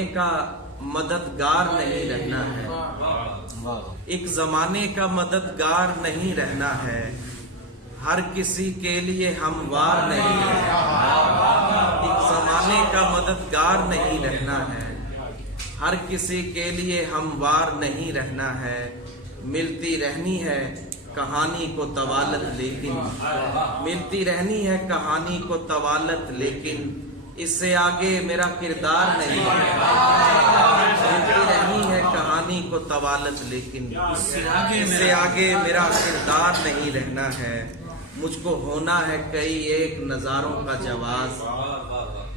زمانے کا مددگار نہیں رہنا ہے، ایک زمانے کا مددگار نہیں رہنا ہے، ہر کسی کے لیے ہموار نہیں رہنا ہے، ایک زمانے کا مددگار نہیں رہنا ہے، ہر کسی کے لیے ہموار نہیں رہنا ہے، ملتی رہنی ہے کہانی کو طوالت لیکن، ملتی رہنی ہے کہانی کو طوالت لیکن اس سے آگے میرا کردار نہیں ہے، ملتی رہنی ہے کہانی کو طوالت لیکن اس سے آگے میرا کردار نہیں رہنا ہے، مجھ کو ہونا ہے کئی ایک نظاروں کا جواز،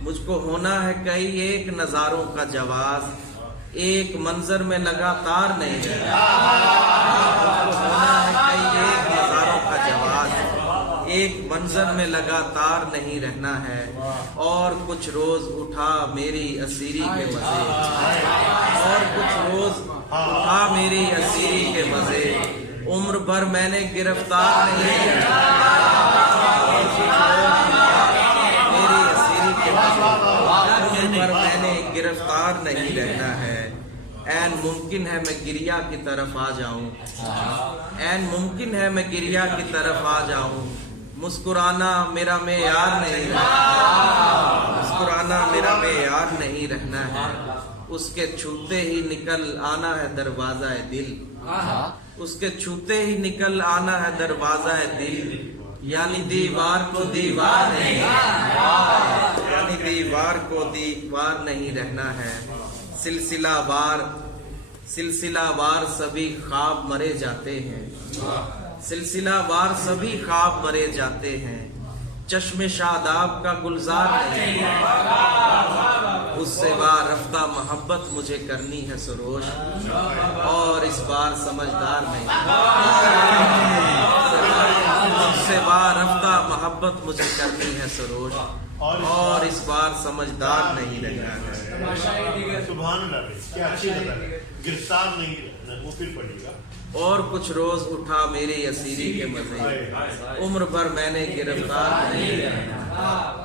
مجھ کو ہونا ہے کئی ایک نظاروں کا جواز، ایک منظر میں لگاتار نہیں رہنا، مجھ کو ہونا ہے کئی ایک نظاروں کا جواز، ایک منظر میں لگاتار نہیں رہنا ہے، اور کچھ روز اٹھا میری اسیری کے مزے، اور کچھ روز اٹھا میری اسیری کے مزے، عمر بھر میں نے گرفتار نہیں رہنا، اور کچھ روز اٹھا میری اسیری کے مزے، عمر بھر میں نے گرفتار نہیں رہنا ہے، این ممکن ہے میں گریا کی طرف آ جاؤں، این ممکن ہے میں گریا کی طرف آ جاؤں، مسکرانا میرا معیار نہیں رہنا، مسکرانا میرا معیار نہیں رہنا ہے، اس کے چھوتے ہی نکل آنا ہے دروازہ دل، اس کے چھوتے ہی نکل آنا ہے دروازہ دل، یعنی دیوار کو دیوار نہیں، یعنی دیوار کو دیوار نہیں رہنا ہے، سلسلہ وار سبھی خواب مرے جاتے ہیں، سلسلہ وار سبھی خواب مرے جاتے ہیں، چشم شاداب کا گلزار نہیں، اس سے وار رفتہ محبت مجھے کرنی ہے سروش، اور اس بار سمجھدار نہیں، اس سے وار رفتہ محبت مجھے کرنی ہے سروش، اور اس بار سمجھدار نہیں رہنا ہے۔ سبحان اللہ، کیا اچھی بتا رہے، گرفتار نہیں رہنا، وہ پھر پڑھے گا، اور کچھ روز اٹھا میری اسیری کے مزے، عمر بھر میں نے گرفتار نہیں رہنا۔